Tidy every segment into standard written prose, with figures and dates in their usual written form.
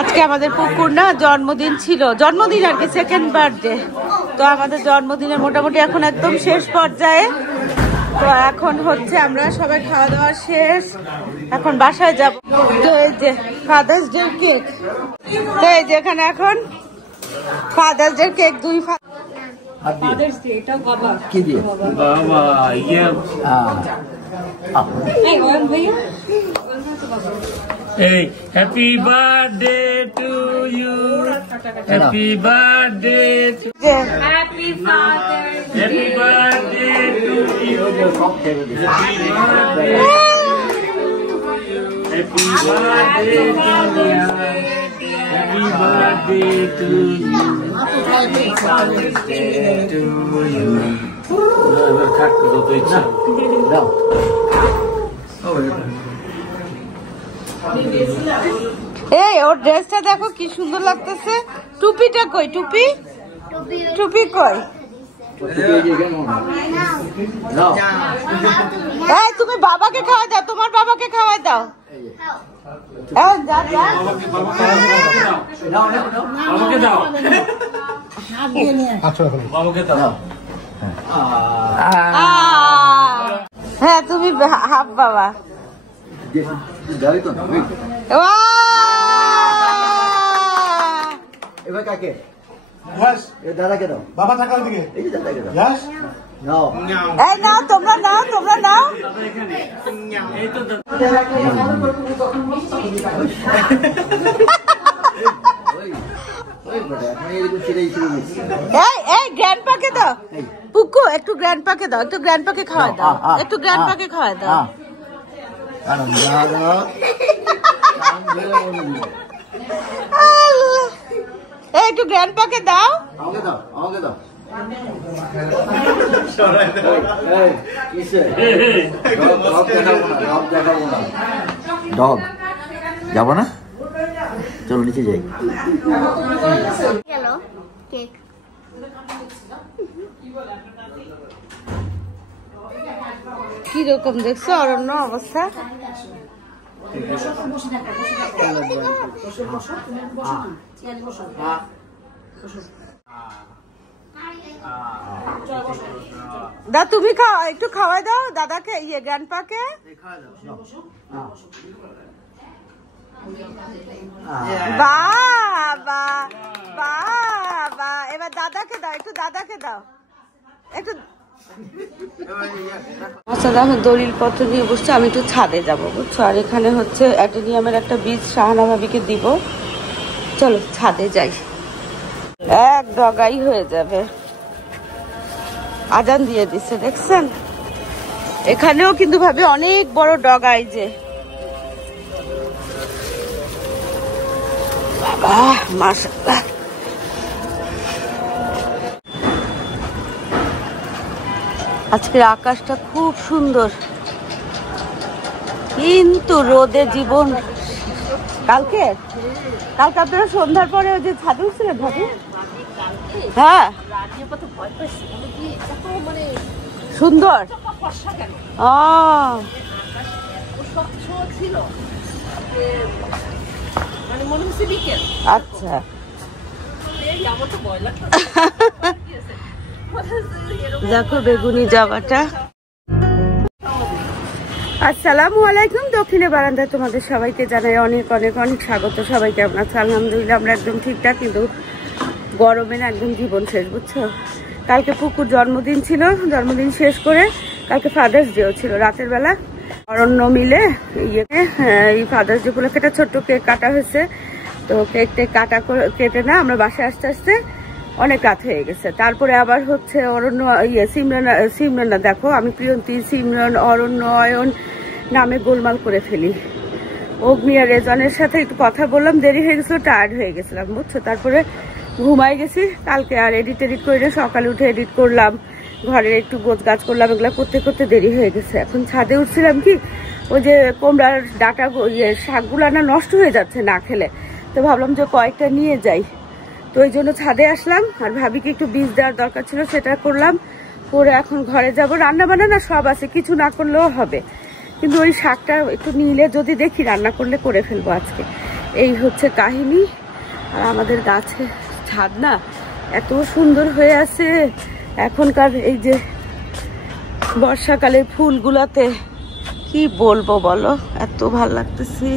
আজকে আমাদের পুকুর না জন্মদিন ছিল, জন্মদিন আর কি, সেকেন্ড বার্থডে। তো আমাদের জন্মদিনের মোটামুটি এখন একদম শেষ পর্যায়ে। তো এখন হচ্ছে আমরা সবাই খাওয়া দাওয়া শেষ, এখন বাসায় যাব। তো এই যে ফাদার্স ডে কেক, তো এই যে এখানে এখন father's day cake, 2 father's day. এটা বাবা কি দিয়ে বাবা ইয়ে এই ওম ভাইয়া। Hey, happy birthday to you. Happy birthday to Happy Father's Day. Happy birthday to you. Happy birthday. Happy birthday to you. Happy birthday to you. Happy Father's Day to you. খাটতে যত ইচ্ছা দাও। এই ওর ড্রেসটা দেখো কি সুন্দর লাগতেছে। টুপিটা কই? টুপি টুপি কই? এই তুমি বাবাকে খাওয়া দাও, তোমার বাবাকে খাওয়া দাও। হ্যাঁ তুমি হাফ বাবা। এবার কাকে? দাদাকে দাও। বাবা থাকার দিকে এই যে দাদাকে দাও। নাও এই নাও, তোমরা নাও, তোমরা নাও। এই গ্র্যান্ডপাকে দাও, পুকু একটু গ্র্যান্ডপাকে দাও, একটু গ্র্যান্ডপাকে খাওয়া দাও, একটু গ্র্যান্ডপাকে খাওয়া দাও। একটু গ্র্যান্ডপাকে দাও। আমাকে দাও, আমাকে দাও। ডগ যাবো না, চলো নিচে যাই। কিরকম দেখছো অরণ্য অবস্থা? দা তুমি খাও, একটু খাওয়াই দাও দাদাকে, ইয়ে গ্র্যান্ডপাকে। বাবা বাবা, এবার দাদাকে দাও, একটু দাদাকে দাও, একটু। আচ্ছা আমি দলিল পত্র নিয়ে বসছি, আমি একটু ছাদে যাবো বুঝছো। আর এখানে হচ্ছে অ্যাটেনিয়ামের একটা বীজ শাহানা ভাবিকে দিব। চলো ছাদে যাই, এক ডগাই হয়ে যাবে। আজান দিয়ে দিচ্ছে দেখছেন, এখানেও কিন্তু ভাবে অনেক বড় ডগাই যে। বাবা মাশাআল্লাহ। আজকের আকাশটা খুব সুন্দর, কিন্তু রোদে জীবন। কালকে আপনারা সন্ধ্যার পরে ওই যে ছাদে উঠছিলেন ভাবি? হ্যাঁ সুন্দর। আচ্ছা দেখো বেগুনি জামাটা। আসসালামু আলাইকুম, দক্ষিণে বারান্দায় তোমাদের সবাইকে জানাই অনেক অনেক অনেক স্বাগত। সবাই কেমন আছে? আলহামদুলিল্লাহ আমরা একদম ঠিকঠাক, কিন্তু গরমে না একদম জীবন শেষ বুঝছো। কালকে পুকুর জন্মদিন ছিল, জন্মদিন শেষ করে কালকে ফাদার্স ডেও ছিল। রাতের বেলা অরণ্য মিলে এই ফাদার্স ডে উপলক্ষে একটা ছোট্ট কেক কাটা হয়েছে। তো কেকটা কেটে না আমরা বাসায় আসতে আসতে অনেক রাত হয়ে গেছে। তারপরে আবার হচ্ছে অরণ্য সিমরান দেখো, আমি প্রিয়ন্তী, সিমরান, অরণ্য, অয়ন নামে গোলমাল করে ফেলি। অগ্নি আর রেজনের সাথে একটু কথা বললাম, দেরি হয়ে গেছিল, টায়ার্ড হয়ে গেছিলাম বুঝছো। তারপরে ঘুমাই গেছি। কালকে আর এডিট করে সকালে উঠে এডিট করলাম, ঘরের একটু গোছ গাছ করলাম, এগুলা করতে করতে দেরি হয়ে গেছে। এখন ছাদে উঠছিলাম কি, ওই যে কুমড়ার ডাটা শাকগুলা না নষ্ট হয়ে যাচ্ছে না খেলে, তো ভাবলাম যে কয়েকটা নিয়ে যাই। তো ওই জন্য ছাদে আসলাম, আর ভাবিকে একটু বীজ দেওয়ার দরকার ছিল, সেটা করলাম। করে এখন ঘরে যাব। রান্না বান্না না সব আছে, কিছু না করলেও হবে, কিন্তু ওই শাকটা একটু নিলে যদি দেখি রান্না করলে করে ফেলবো আজকে। এই হচ্ছে কাহিনী। আর আমাদের গাছে ছাদ না এত সুন্দর হয়ে আছে এখনকার এই যে বর্ষাকালের ফুলগুলাতে, কি বলবো বলো, এত ভালো লাগতেছে।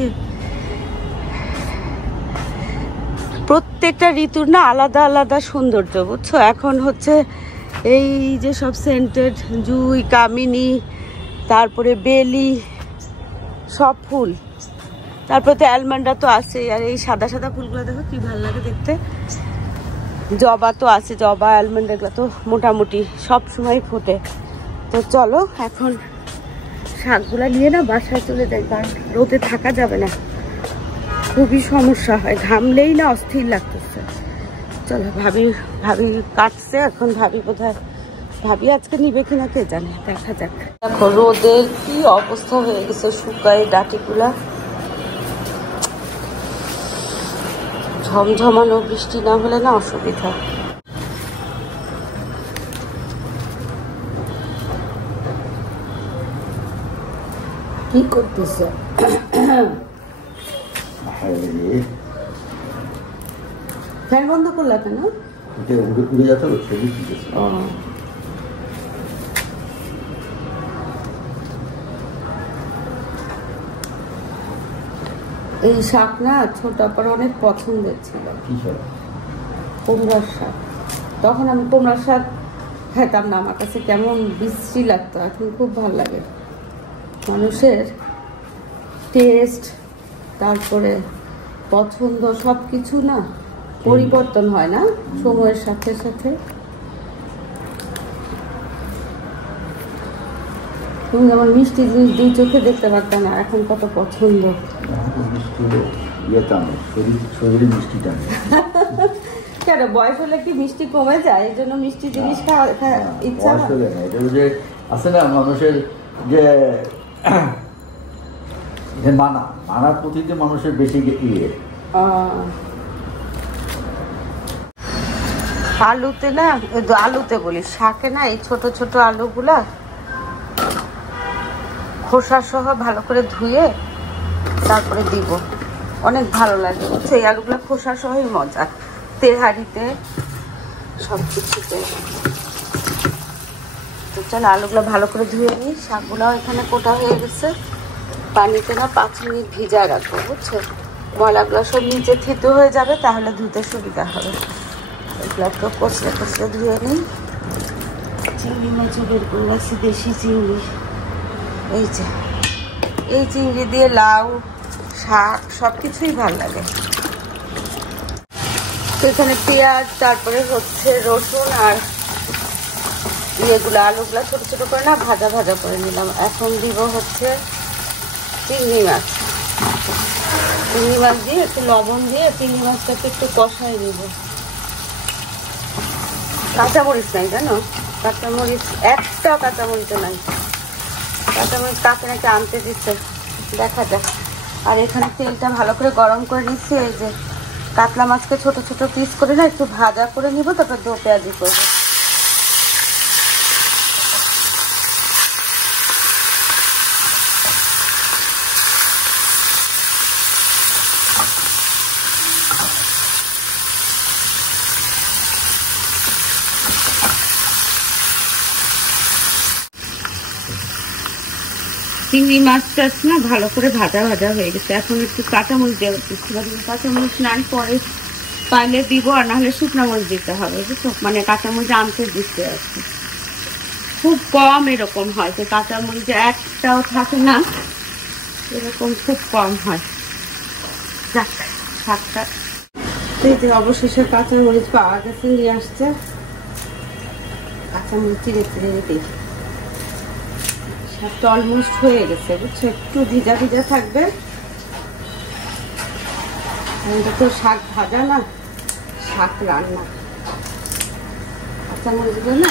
প্রত্যেকটা ঋতুর না আলাদা আলাদা সৌন্দর্য, বুঝছো। এখন হচ্ছে এই যে সব সেন্টেড জুই, কামিনী, তারপরে বেলি, সব ফুল, তারপরে তো অ্যালমন্ডা তো আছেই। আর এই সাদা সাদা ফুলগুলো দেখো কি ভালো লাগে দেখতে। জবা তো আছে, জবা অ্যালমন্ড এগুলো তো মোটামুটি সব সময় ফোটে। তো চলো এখন শাকগুলা নিয়ে না বাসায় চলে যাই, কারণ রোদে থাকা যাবে না, খুবই সমস্যা হয়, ঘামলেই না অস্থির লাগতেছে। চলো ভাবি কাটছে এখন, ভাবি বোধহয় ভাবি আজকে নিবে কিনা কে জানে, দেখা যাক। দেখো রোদের কি অবস্থা হয়ে গেছে, শুকায় ডাটিগুলা। ঝমঝমানো বৃষ্টি না হলে না অসুবিধা। কি করতেছে? ফ্যান বন্ধ করলা কেন? এই শাক না ছোট পর অনেক পছন্দের ছিল, কুমড়ার শাক। তখন আমি কুমড়ার শাক খেতাম না, আমার কাছে কেমন বিশ্রী লাগতো, এখন খুব ভালো লাগে। মানুষের টেস্ট, তারপরে পছন্দ সব কিছু না পরিবর্তন হয় না সময়ের সাথে সাথে। তুমি যেমন মিষ্টি জিনিস দুই চোখে দেখতে পারতাম না, এখন কত পছন্দ। কেন বয়স হলে কি মিষ্টি কমে যায়? এই জন্য মিষ্টি জিনিস খাওয়া ইচ্ছা আছে না মানুষের যে মানার প্রতিতে মানুষের বেশি ইয়ে। আলুতে না, আলুতে বলি শাকে না, এই ছোট ছোট আলুগুলা খোসা সহ ভালো করে ধুয়ে তারপরে দিব, অনেক ভালো লাগে, বুঝছো। এই আলুগুলা খোসা সহই মজা, তেহারিতে সব কিছুতে। তো চলো আলুগুলো ভালো করে ধুয়ে নিই। শাকগুলাও এখানে কোটা হয়ে গেছে, পানিতে না 5 মিনিট ভিজায় রাখবো, বুঝছো। ময়লাগুলো সব নিচে থিতু হয়ে যাবে, তাহলে ধুতে সুবিধা হবে। এগুলো একটু কচলে কচলে ধুয়ে নিই। চিংড়ি মাছও বের করে রাখছি, দেশি চিংড়ি। এই যে এই চিংড়ি দিয়ে লাউ শাক সব কিছুই ভালো লাগে। তো এখানে পেঁয়াজ, তারপরে হচ্ছে রসুন আর ইয়েগুলো আলুগুলা ছোট ছোট করে না ভাজা ভাজা করে নিলাম। এখন দিব হচ্ছে চিংড়ি মাছ। চিংড়ি মাছ দিয়ে একটু লবণ দিয়ে চিংড়ি মাছটাকে একটু কষাই নিব। কাঁচামরিচ নাই জানো, কাঁচামরিচ একটাও কাঁচামরিচ নাই। কাঁচামরিচ কাকে নাকি আনতে দিচ্ছে, দেখা যাক। আর এখানে তেলটা ভালো করে গরম করে নিচ্ছি। এই যে কাতলা মাছকে ছোট ছোট পিস করে না একটু ভাজা করে নিব, তারপর দো পেঁয়াজি করবো। চিংড়ি মাছটা না ভালো করে ভাজা ভাজা হয়ে গেছে। এখন একটু কাঁচামরিচ দেওয়া দিচ্ছি, কাঁচামরিচ না পরে পাইলে দিব, আর নাহলে শুকনো মরিচ দিতে হবে, বুঝছো। মানে কাঁচামরিচ আনতে দিতে আছে, খুব কম এরকম হয় যে কাঁচামরিচ একটাও থাকে না, এরকম খুব কম হয়। যাক শাকটা এই যে অবশেষে কাঁচামরিচ পাওয়া গেছে, নিয়ে আসছে। কাঁচামরিচ চিড়ে চিড়ে দিই। শাকটা অলমোস্ট হয়ে গেছে, বুঝছো। একটু ভিজা ভিজা থাকবে, এটা তো শাক ভাজা না, শাক রান্না। কাঁচামরিচগুলো না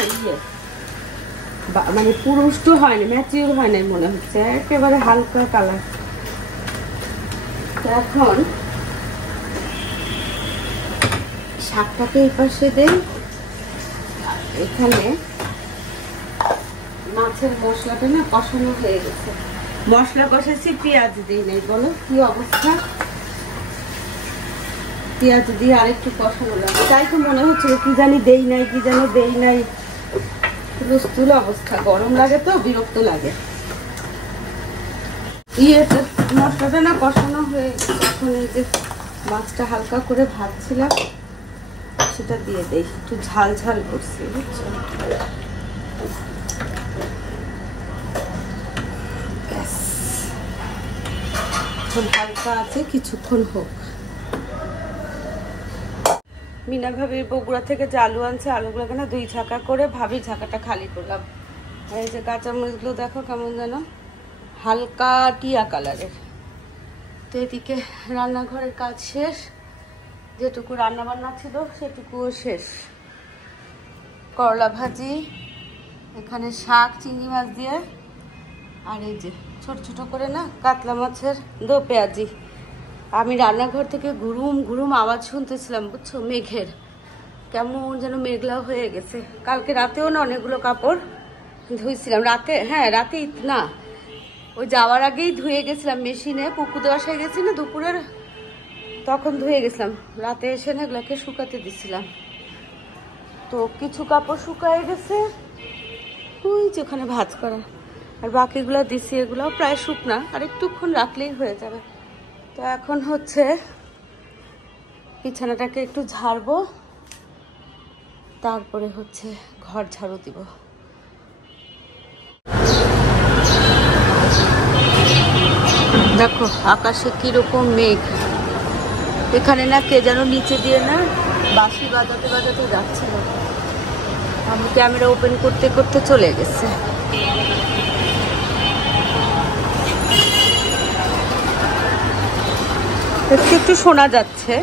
মানে পুরুষ্ট হয়নি, ম্যাচিউর হয় নাই মনে হচ্ছে, একেবারে হালকা কালার। এখন শাকটাকে এই পাশে দেই। এখানে মাছের মশলাটা না কষানো হয়ে গেছে, মশলা কষাচ্ছি, পেঁয়াজ দিই নাই। বলো কি অবস্থা, পেঁয়াজ দিয়ে আরেকটু কষানো লাগবে, তাই তো মনে হচ্ছিল কি জানি দেই নাই, কি যেন দেই নাই। স্থূল অবস্থা, গরম লাগে তো বিরক্ত লাগে। মশলাটা না কষানো হয়ে গেছে, এখন এই যে মাছটা হালকা করে ভাজছিলাম সেটা দিয়ে দেই, একটু ঝাল ঝাল করছি বুঝছো। হালকা আছে, কিছুক্ষণ হোক। মিনা ভাবির বগুড়া থেকে যে আলু আনছে, আলুগুলোকে না 2 ঝাঁকা করে ভাবির ঝাঁকাটা খালি করলাম। আর এই যে কাঁচামরিচগুলো দেখো কেমন যেন হালকা টিয়া কালারের। তো এদিকে রান্নাঘরের কাজ শেষ, যেটুকু রান্না বান্না ছিল সেটুকুও শেষ। করলা ভাজি, এখানে শাক চিংড়ি মাছ দিয়ে, আর এই যে ছোট ছোট করে না কাতলা মাছের দো পেঁয়াজি। আমি রান্নাঘর থেকে ঘুরুম ঘুরুম আওয়াজ শুনতেছিলাম বুঝছো, মেঘের কেমন যেন মেঘলা হয়ে গেছে। কালকে রাতেও না অনেকগুলো কাপড় ধুইছিলাম, রাতে, হ্যাঁ রাতে না, ওই যাওয়ার আগেই ধুয়ে গেছিলাম মেশিনে, পুকুর বাসায় গেছি না দুপুরের, তখন ধুয়ে গেছিলাম। রাতে এসে না এগুলোকে শুকাতে দিছিলাম, তো কিছু কাপড় শুকায় গেছে ওই যে ওখানে ভাঁজ করা, আর বাকিগুলো দিছি, এগুলো প্রায় শুকনা, আর একটুক্ষণ রাখলেই হয়ে যাবে। তো এখন হচ্ছে বিছানাটাকে একটু ঝাড়বো, তারপরে হচ্ছে ঘর ঝাড়ু দিব। দেখো আকাশে কিরকম মেঘ, এখানে না কে যেন নিচে দিয়ে না বাঁশি বাজাতে বাজাতে যাচ্ছিল, আমি ক্যামেরা ওপেন করতে করতে চলে গেছে। একটু একটু শোনা যাচ্ছে।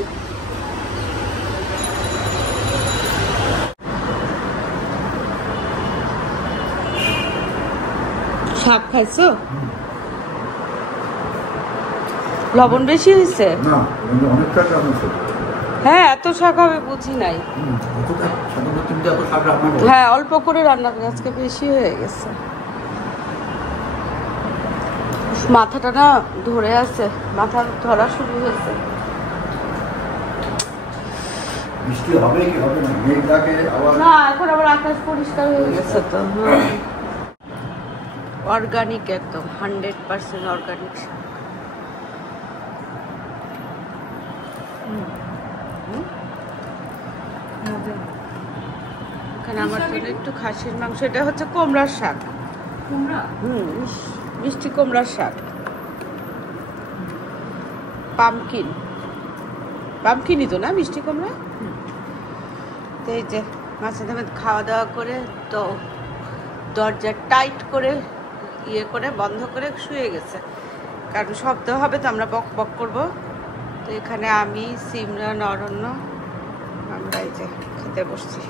শাক খাইছো? লবণ বেশি হয়েছে? হ্যাঁ এত শাক হবে বুঝি নাই। হ্যাঁ অল্প করে রান্না করে, আজকে বেশি হয়ে গেছে। মাথাটা না ধরে আছে, মাথা ধরা শুরু হয়েছে। না এখন আবার আকাশ পরিষ্কার হয়ে গেছে তো। অর্গানিক, একদম 100% অর্গানিক শাক। এখানে আমার জন্য একটু খাসির মাংস, এটা হচ্ছে কুমড়ার শাক। মিষ্টি কুমড়ার শাক, পামকিনই তো না মিষ্টি কুমড়া। তো এই যে মাছের দামে খাওয়া দাওয়া করে তো দরজা টাইট করে ইয়ে করে বন্ধ করে শুয়ে গেছে, কারণ শব্দ হবে তো আমরা বক বক করবো। তো এখানে আমি, সিমরান, অরণ্য, আমরা এই যে খেতে বসছি।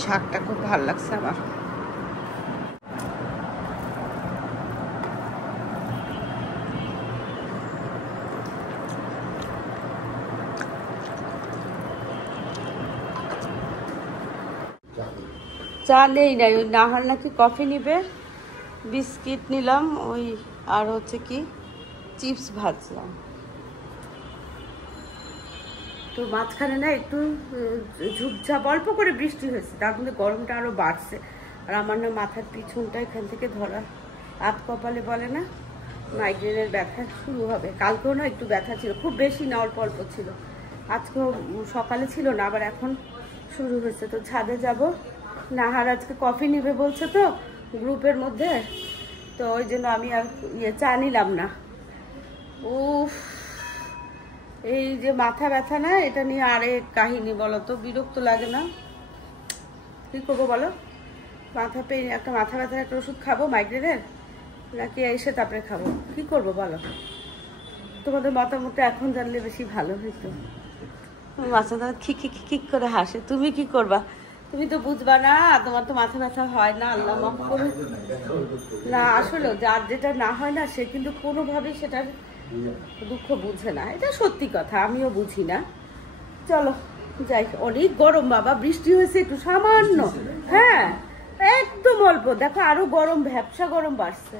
শাকটা খুব ভালো লাগছে আমার। চা নেই নাই, ওই নাহার নাকি কফি নিবে, বিস্কিট নিলাম ওই, আর হচ্ছে কি চিপস ভাজলাম। তো মাঝখানে না একটু ঝুপঝাপ অল্প করে বৃষ্টি হয়েছে, তার মধ্যে গরমটা আরো বাড়ছে। আর আমার না মাথার পিছনটা এখান থেকে ধরা, আধ কপালে বলে না, মাইগ্রেনের ব্যথা শুরু হবে। কালকেও না একটু ব্যথা ছিল, খুব বেশি না, অল্প অল্প ছিল। আজকেও সকালে ছিল না, আবার এখন শুরু হয়েছে। তো ছাদে যাব, নাহার আজকে কফি নিবে বলছে তো গ্রুপের মধ্যে, তো ওই জন্য আমি আর চা নিলাম না। উফ, এই যে মাথা ব্যথা না, এটা নিয়ে আরেক কাহিনী, বলো তো বিরক্ত লাগে না? কি করবো বলো? মাথা পেন, একটা মাথা ব্যথার একটা ওষুধ খাবো মাইগ্রেনের, নাকি এসে তারপরে খাবো? কি করবো বলো? তোমাদের মতামতটা এখন জানলে বেশি ভালো হইতো। মাথা খিক খিক করে হাসে, তুমি কি করবা? তুমি তো বুঝবা না, তোমার তো মাথা ব্যথা হয় না, আল্লাহ মাফ করুক। না আসলে যার যেটা না হয় না, সে কিন্তু কোনোভাবেই সেটার দুঃখ বুঝে না, এটা সত্যি কথা, আমিও বুঝি না। চলো যাই, অনেক গরম বাবা, বৃষ্টি হয়েছে একটু সামান্য, হ্যাঁ একদম অল্প, দেখো আরো গরম, ভ্যাপসা গরম বাড়ছে।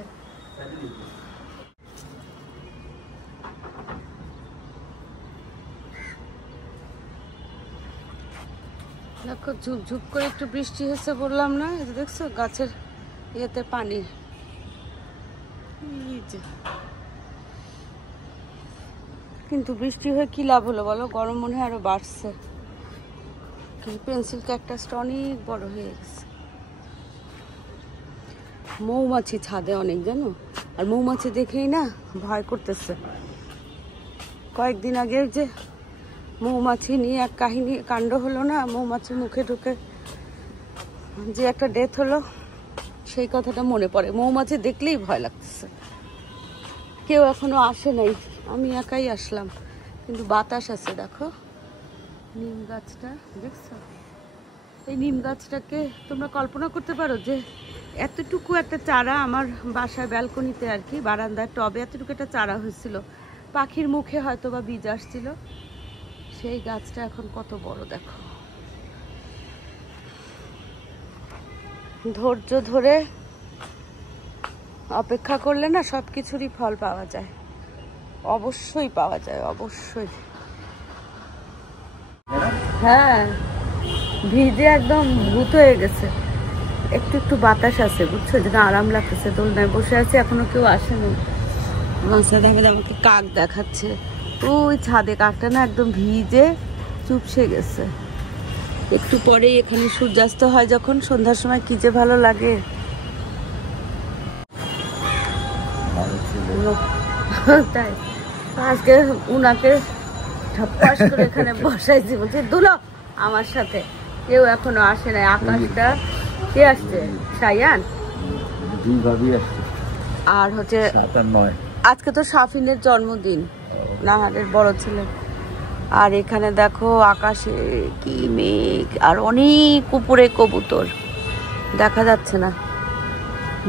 দেখো ঝুপঝুপ করে একটু বৃষ্টি হয়েছে বললাম না, এই যে দেখছো গাছের ইয়েতে পানি। কিন্তু বৃষ্টি হয়ে কি লাভ হলো বলো, গরম মনে হয় আরো বাড়ছে। পেন্সিল ক্যাকটাসটা অনেক বড় হয়ে গেছে। মৌমাছি ছাদে অনেক জানো, আর মৌমাছি দেখেই না ভয় করতেছে। কয়েকদিন আগে যে মৌমাছি নিয়ে এক কাহিনী কাণ্ড হলো না, মৌমাছি মুখে ঢুকে যে একটা ডেথ হলো, সেই কথাটা মনে পড়ে। মৌমাছি দেখলেই ভয় লাগতেছে। কেউ এখনো আসে নাই, আমি একাই আসলাম। কিন্তু বাতাস আছে দেখো। নিম গাছটা দেখছো, এই নিম গাছটাকে তোমরা কল্পনা করতে পারো যে এতটুকু একটা চারা আমার বাসার ব্যালকনিতে আর কি, বারান্দার টবে এতটুকু একটা চারা হয়েছিল, পাখির মুখে হয়তো বা বীজ আসছিল। সেই গাছটা এখন কত বড় দেখো। ধৈর্য ধরে অপেক্ষা করলে না সবকিছুরই ফল পাওয়া যায়, অবশ্যই পাওয়া যায়, অবশ্যই। হ্যাঁ, ভিজে একদম ভূত হয়ে গেছে। একটু একটু বাতাস আছে বুঝছো, যেন আরাম লাগতেছে। দোলনায় বসে আছে, এখনো কেউ আসেনি। আমাকে কাক দেখাচ্ছে ওই ছাদে। কাকটা না একদম ভিজে চুপসে গেছে। একটু পরেই এখানে সূর্যাস্ত হয় যখন, সন্ধ্যার সময় কি যে ভালো লাগে। তাই আজকে উনাকে ঠাপ্পাস করে এখানে বসাইছি, বলছি দুলো আমার সাথে। কেউ এখনো আসে নাই। আকাশটা কে আসছে? সায়ান আর হচ্ছে আজকে তো সাফিনের জন্মদিন, নাহারের বড় ছেলে। আর এখানে দেখো আকাশে কি মেঘ, আর অনেক উপরে কবুতর দেখা যাচ্ছে না,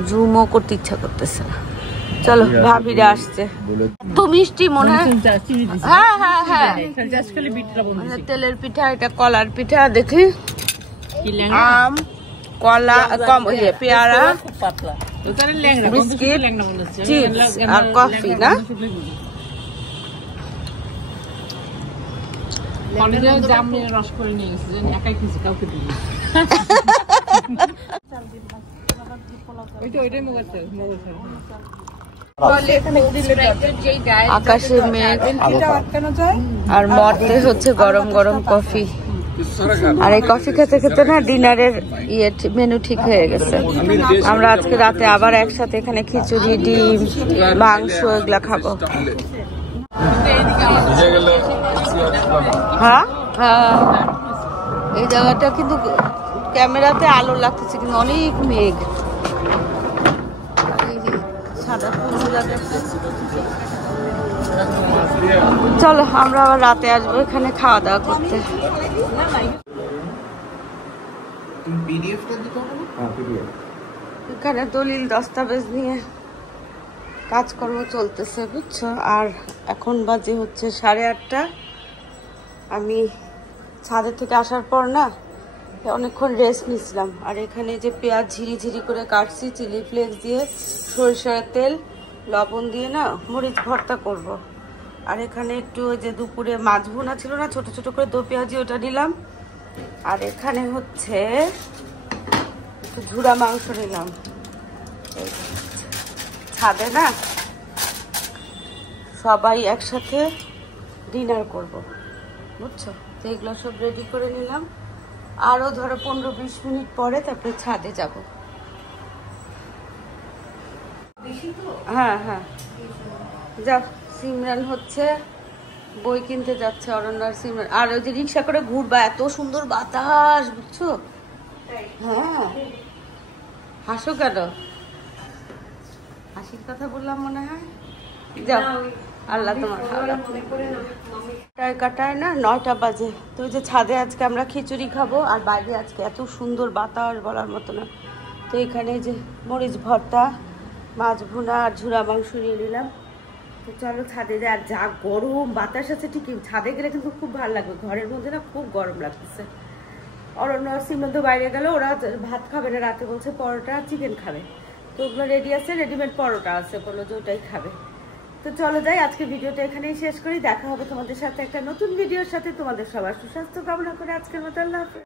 জুমও করতে ইচ্ছা করতেছে না। চলো ভাবিরা আসছে, তো মিষ্টি মনে হয়। হ্যাঁ হ্যাঁ হ্যাঁ, তেলের পিঠা, এটা কলার পিঠা। দেখি আম, কলা, পেয়ারা, বিস্কিট, চিপস আর কফি না। আকাশে মেঘ আর মর্তে হচ্ছে গরম গরম কফি। আর এই কফি খেতে খেতে না ডিনারের মেনু ঠিক হয়ে গেছে। আমরা আজকে রাতে আবার একসাথে এখানে খিচুড়ি, ডিম, মাংস এগুলা খাবো। হ্যাঁ হ্যাঁ, এই জায়গাটা কিন্তু ক্যামেরাতে আলো লাগতেছে, কিন্তু অনেক মেঘ। চলো আমরা আবার রাতে আসবো এখানে খাওয়া দাওয়া করতে। এখানে দলিল দস্তাবেজ নিয়ে কাজকর্ম চলতেছে বুঝছো। আর এখন বাজে হচ্ছে 8:30। আমি ছাদের থেকে আসার পর না অনেকক্ষণ রেস্ট নিছিলাম। আর এখানে যে পেঁয়াজ ঝিরি ঝিরি করে কাটছি, চিলি ফ্লেক্স দিয়ে, সরিষার তেল, লবণ দিয়ে না মরিচ ভর্তা করব। আর এখানে একটু ওই যে দুপুরে মাছ ভুনা ছিল না, ছোট ছোট করে দো পেঁয়াজি, ওটা নিলাম। আর এখানে হচ্ছে একটু ঝুড়া মাংস নিলাম। ছাদে না সবাই একসাথে ডিনার করব বুঝছো, তো এগুলো সব রেডি করে নিলাম। আরো ধরো 15-20 মিনিট পরে তারপরে ছাদে যাব। হ্যাঁ হ্যাঁ যাও। সিমরান হচ্ছে বই কিনতে যাচ্ছে, অরণ্যার সিমরান। আর ওই যে রিক্সা করে ঘুরবা, এত সুন্দর বাতাস বুঝছো। হ্যাঁ, হাসো কেন? হাসির কথা বললাম মনে হয়। যাও, আল্লাহ তোমার কাটায় না 9টা বাজে। তো যে ছাদে আজকে আমরা খিচুড়ি খাবো, আর বাইরে আজকে এত সুন্দর বাতাস বলার মতো না। তো এখানে যে মরিচ ভর্তা, মাছ ভুনা আর ঝুরা মাংস নিয়ে নিলাম। তো চলো ছাদে যাই। আর যা গরম, বাতাস আছে ঠিকই, ছাদে গেলে কিন্তু খুব ভালো লাগবে। ঘরের মধ্যে না খুব গরম লাগতেছে। অরণ্য সীমান্ত বাইরে গেল, ওরা ভাত খাবে না রাতে, বলছে পরোটা চিকেন খাবে। তো ওগুলো রেডি আছে, রেডিমেড পরোটা আছে, বললো যে ওটাই খাবে। তো চলো যাই, আজকে ভিডিওটা এখানেই শেষ করি। দেখা হবে তোমাদের সাথে একটা নতুন ভিডিওর সাথে। তোমাদের সবার সুস্বাস্থ্য কামনা করে আজকের মতো আল্লাহ হাফেজ।